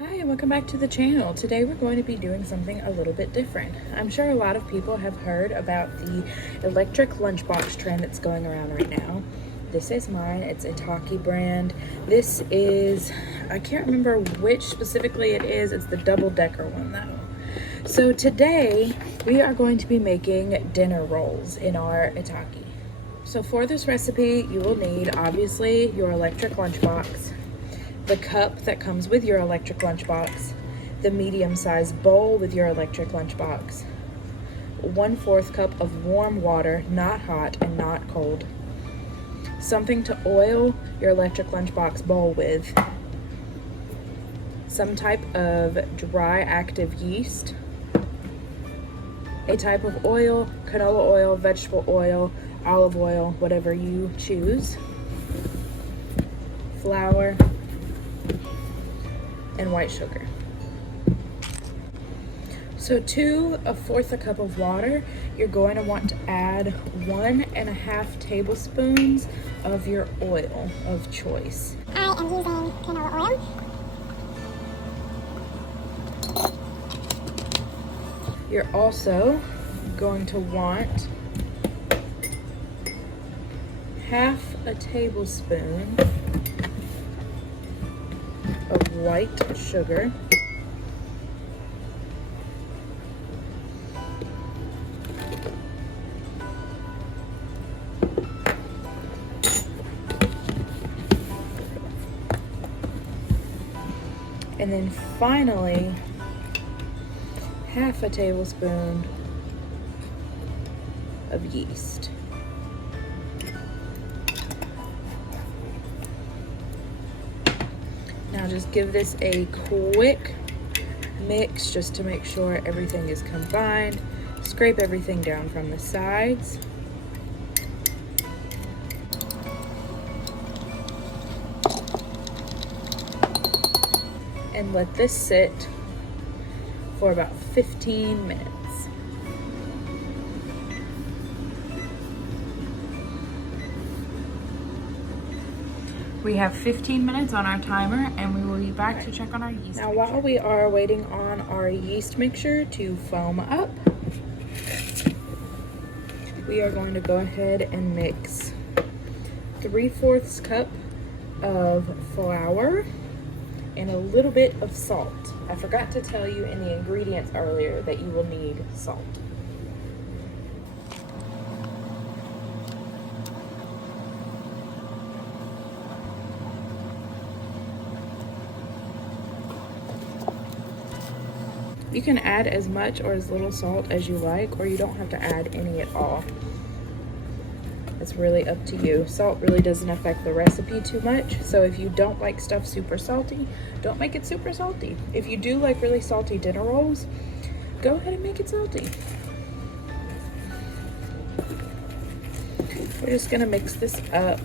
Hi and welcome back to the channel. Today we're going to be doing something a little bit different. I'm sure a lot of people have heard about the electric lunchbox trend that's going around right now. This is mine. It's Itaki brand. This is, I can't remember which specifically it is. It's the double-decker one though. So today we are going to be making dinner rolls in our Itaki. So for this recipe, you will need obviously your electric lunchbox, the cup that comes with your electric lunchbox, the medium-sized bowl with your electric lunchbox, 1/4 cup of warm water, not hot and not cold, something to oil your electric lunchbox bowl with, some type of dry active yeast, a type of oil, canola oil, vegetable oil, olive oil, whatever you choose, flour, and white sugar. So to 1/4 cup of water, you're going to want to add 1.5 tablespoons of your oil of choice. I am using canola oil. You're also going to want 1/2 tablespoon of white sugar, and then finally 1/2 tablespoon of yeast. Now just give this a quick mix just to make sure everything is combined. Scrape everything down from the sides. And let this sit for about 15 minutes. We have 15 minutes on our timer and we will be back to check on our yeast. Now while we are waiting on our yeast mixture to foam up, we are going to go ahead and mix 3/4 cup of flour and a little bit of salt. I forgot to tell you in the ingredients earlier that you will need salt. You can add as much or as little salt as you like, or you don't have to add any at all. It's really up to you. Salt really doesn't affect the recipe too much, so if you don't like stuff super salty, don't make it super salty. If you do like really salty dinner rolls, go ahead and make it salty. We're just gonna mix this up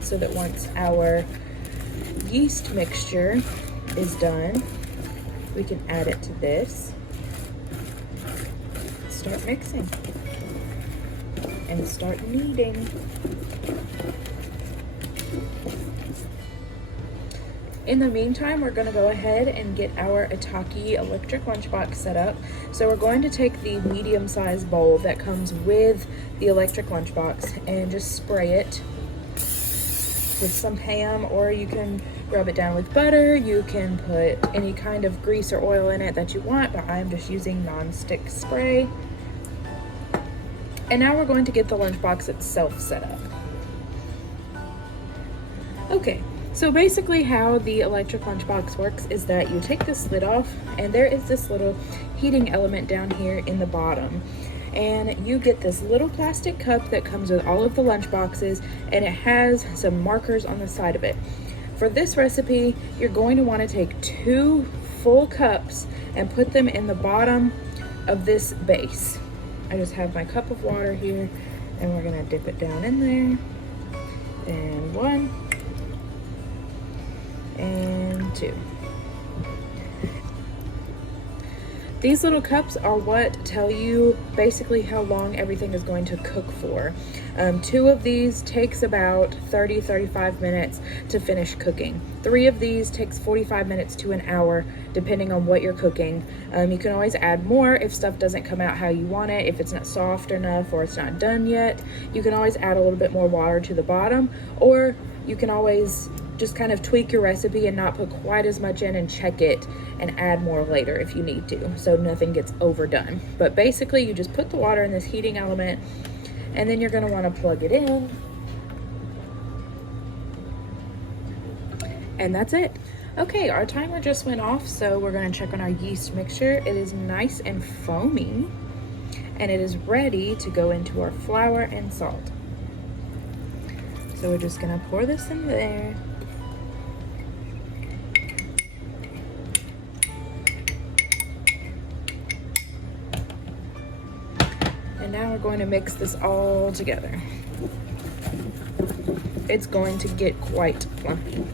so that once our yeast mixture is done, we can add it to this. Start mixing and start kneading. In the meantime, we're gonna go ahead and get our Itaki Electric Lunch Box set up. So we're going to take the medium-sized bowl that comes with the electric lunch box and just spray it with some ham, or you can rub it down with butter. You can put any kind of grease or oil in it that you want, but I'm just using non-stick spray. And now we're going to get the lunchbox itself set up. Okay, so basically how the electric lunchbox works is that you take this lid off and there is this little heating element down here in the bottom. And you get this little plastic cup that comes with all of the lunch boxes, and it has some markers on the side of it. For this recipe, you're going to want to take 2 full cups and put them in the bottom of this base. I just have my cup of water here, and we're gonna dip it down in there. And 1 and 2. These little cups are what tell you basically how long everything is going to cook for. 2 of these takes about 30-35 minutes to finish cooking. 3 of these takes 45 minutes to an hour, depending on what you're cooking. You can always add more if stuff doesn't come out how you want it, if it's not soft enough or it's not done yet. You can always add a little bit more water to the bottom, or you can always just kind of tweak your recipe and not put quite as much in and check it and add more later if you need to, so nothing gets overdone. But basically you just put the water in this heating element, and then you're going to want to plug it in, and that's it. Okay, our timer just went off, so we're going to check on our yeast mixture. It is nice and foamy, and it is ready to go into our flour and salt. So we're just going to pour this in there. And now we're going to mix this all together. It's going to get quite fluffy.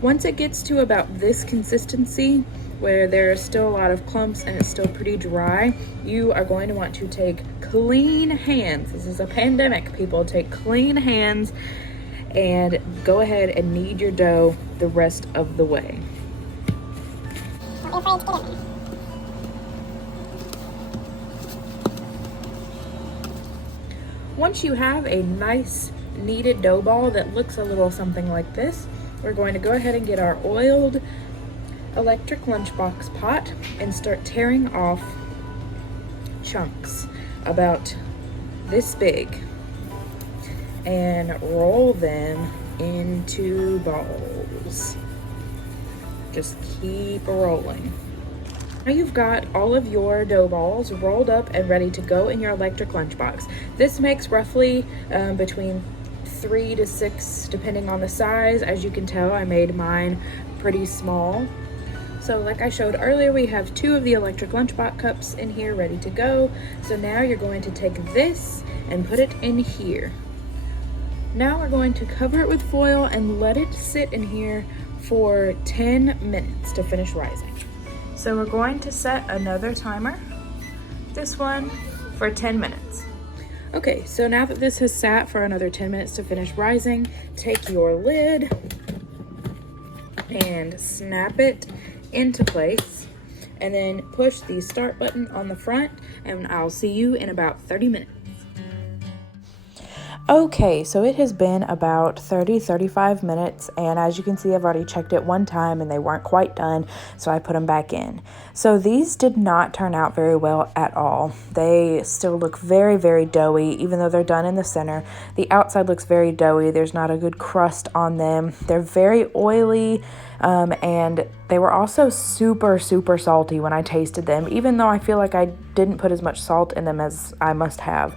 Once it gets to about this consistency, where there are still a lot of clumps and it's still pretty dry, you are going to want to take clean hands. This is a pandemic, people. Take clean hands and go ahead and knead your dough the rest of the way. Don't be afraid to get in there. Once you have a nice kneaded dough ball that looks a little something like this, we're going to go ahead and get our oiled electric lunchbox pot and start tearing off chunks about this big and roll them into balls. Just keep rolling. Now you've got all of your dough balls rolled up and ready to go in your electric lunchbox. This makes roughly between 3 to 6 depending on the size. As you can tell, I made mine pretty small. So like I showed earlier, we have 2 of the electric lunchbox cups in here ready to go. So now you're going to take this and put it in here. Now we're going to cover it with foil and let it sit in here for 10 minutes to finish rising. So we're going to set another timer, this one for 10 minutes. Okay, so now that this has sat for another 10 minutes to finish rising, take your lid and snap it into place, and then push the start button on the front, and I'll see you in about 30 minutes. Okay, so it has been about 30-35 minutes, and as you can see, I've already checked it one time and they weren't quite done, so I put them back in. So these did not turn out very well at all. They still look very, very doughy, even though they're done in the center. The outside looks very doughy. There's not a good crust on them. They're very oily, and they were also super, super salty when I tasted them, even though I feel like I didn't put as much salt in them as I must have.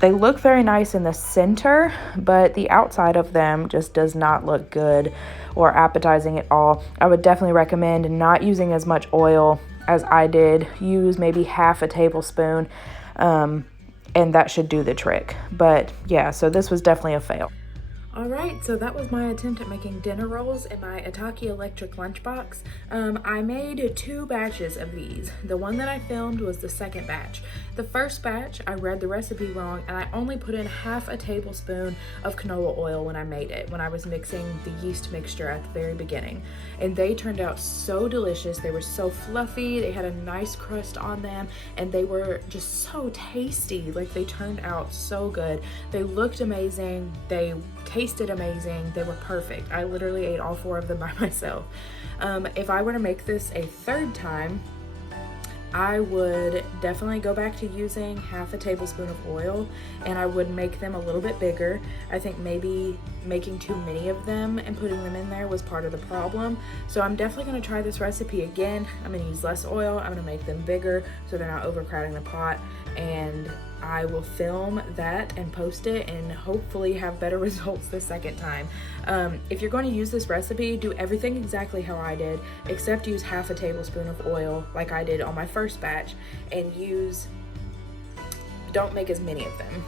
They look very nice in the center, but the outside of them just does not look good or appetizing at all. I would definitely recommend not using as much oil as I did. Use maybe half a tablespoon, and that should do the trick. But yeah, so this was definitely a fail. Alright, so that was my attempt at making dinner rolls in my Itaki Electric Lunch Box. I made 2 batches of these. The one that I filmed was the second batch. The first batch, I read the recipe wrong, and I only put in half a tablespoon of canola oil when I made it, when I was mixing the yeast mixture at the very beginning. And they turned out so delicious. They were so fluffy, they had a nice crust on them, and they were just so tasty. Like, they turned out so good. They looked amazing, they tasted amazing, they were perfect. I literally ate all 4 of them by myself. If I were to make this a third time, I would definitely go back to using half a tablespoon of oil, and I would make them a little bit bigger. I think maybe making too many of them and putting them in there was part of the problem. So I'm definitely going to try this recipe again. I'm going to use less oil. I'm going to make them bigger so they're not overcrowding the pot, and I will film that and post it and hopefully have better results the second time. If you're going to use this recipe, do everything exactly how I did, except use half a tablespoon of oil like I did on my first batch, and don't make as many of them.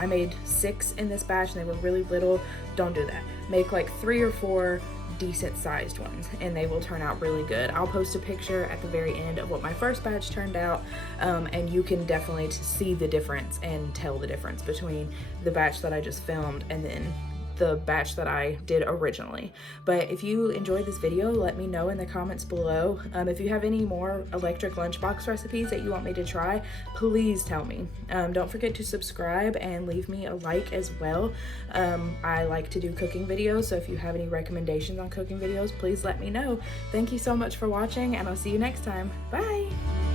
I made 6 in this batch and they were really little. Don't do that. Make like 3 or 4 decent sized ones, and they will turn out really good. I'll post a picture at the very end of what my first batch turned out, and you can definitely see the difference and tell the difference between the batch that I just filmed and then the batch that I did originally. But if you enjoyed this video, let me know in the comments below. If you have any more electric lunchbox recipes that you want me to try, please tell me. Don't forget to subscribe and leave me a like as well. I like to do cooking videos, so if you have any recommendations on cooking videos, please let me know. Thank you so much for watching, and I'll see you next time. Bye!